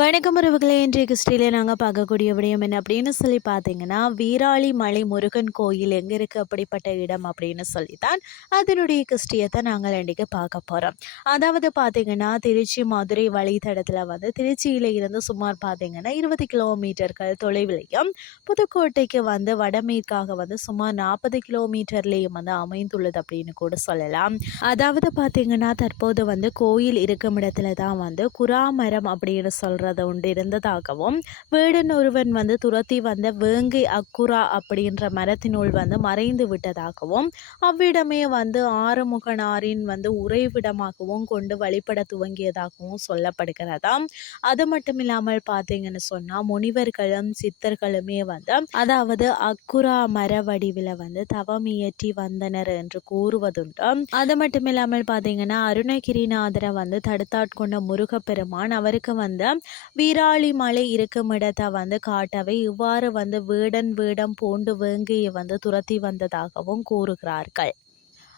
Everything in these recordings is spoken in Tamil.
வணக்கம் உறவுகளே. இன்றைய கிறிஸ்டியில் நாங்கள் பார்க்கக்கூடிய விடயம் என்ன அப்படின்னு சொல்லி பார்த்தீங்கன்னா வீராளி மலை முருகன் கோயில் எங்கே இருக்குது அப்படிப்பட்ட இடம் அப்படின்னு சொல்லித்தான் அதனுடைய கிறிஸ்டியத்தை நாங்கள் இன்றைக்கு பார்க்க போகிறோம் அதாவது பார்த்தீங்கன்னா திருச்சி மதுரை வழித்தடத்தில் வந்து திருச்சியில் இருந்து சுமார் பார்த்தீங்கன்னா இருபது கிலோமீட்டர்கள் தொலைவிலையும் புதுக்கோட்டைக்கு வந்து வடமேற்காக வந்து சுமார் நாற்பது கிலோமீட்டர்லேயும் வந்து அமைந்துள்ளது அப்படின்னு கூட சொல்லலாம். அதாவது பார்த்தீங்கன்னா தற்போது வந்து கோயில் இருக்கும் இடத்துல தான் வந்து குராமரம் அப்படின்னு சொல்கிறது உண்டு இருந்ததாகவும் வேடன் ஒருவன் வந்து துரத்தி வந்த வேங்கை அக்குரா அப்படின்ற மரத்தினுள் வந்து மறைந்து விட்டதாகவும் அவ்விடமே வந்து ஆறுமுகனாரின் வந்து உறைவிடமாகவும் கொண்டு வழிபட துவங்கியதாகவும் சொல்லப்படுகிறதாம் அது மட்டும் இல்லாமல் பார்த்தீங்கன்னு சொன்னால் முனிவர்களும் சித்தர்களுமே வந்து அதாவது அக்குரா மர வடிவில் வந்து தவம் இயற்றி வந்தனர் என்று கூறுவதுண்டு. அது மட்டும் இல்லாமல் பார்த்தீங்கன்னா அருணகிரிநாதரை வந்து தடுத்தாட்கொண்ட முருகப்பெருமான் அவருக்கு வந்து வீராளி மலை இருக்கும் இடத்தை வந்து காட்டவே இவ்வாறு வந்து வேடன் வேடம் பூண்டு வேங்கியை வந்து துரத்தி வந்ததாகவும் கூறுகிறார்கள்.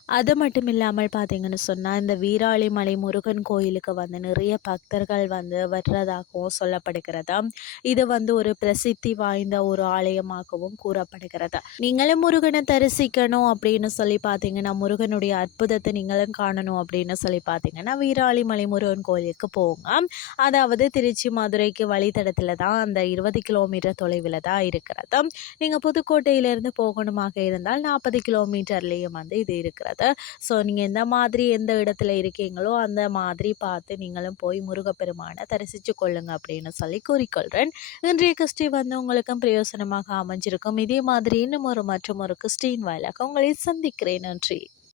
அது மட்டும் இல்லாமல் பார்த்தீங்கன்னு சொன்னால் இந்த வீராளிமலை முருகன் கோயிலுக்கு வந்து நிறைய பக்தர்கள் வந்து வர்றதாகவும் சொல்லப்படுகிறது? இது வந்து ஒரு பிரசித்தி வாய்ந்த ஒரு ஆலயமாகவும் கூறப்படுகிறது? நீங்களும் முருகனை தரிசிக்கணும் அப்படின்னு சொல்லி பார்த்தீங்கன்னா முருகனுடைய அற்புதத்தை நீங்களும் காணணும் அப்படின்னு சொல்லி பார்த்தீங்கன்னா வீராளிமலை முருகன் கோயிலுக்கு போங்க. அதாவது திருச்சி மதுரைக்கு வழித்தடத்தில் தான் அந்த இருபது கிலோமீட்டர் தொலைவில் தான் இருக்கிறது. நீங்கள் புதுக்கோட்டையிலேருந்து போகணுமாக இருந்தால் நாற்பது கிலோமீட்டர்லேயும் வந்து இது இருக்கிறது. ஸோ நீங்கள் எந்த மாதிரி எந்த இடத்துல இருக்கீங்களோ அந்த மாதிரி பார்த்து நீங்களும் போய் முருகப்பெருமானை தரிசித்து கொள்ளுங்க அப்படின்னு சொல்லி கூறிக்கொள்கிறேன் இன்றைய கிறிஸ்டி வந்து உங்களுக்கும் பிரயோசனமாக அமைஞ்சிருக்கும். இதே மாதிரி இன்னும் ஒரு மற்றும் ஒரு கிறிஸ்டின் வாயிலாக உங்களை சந்திக்கிறேன். நன்றி.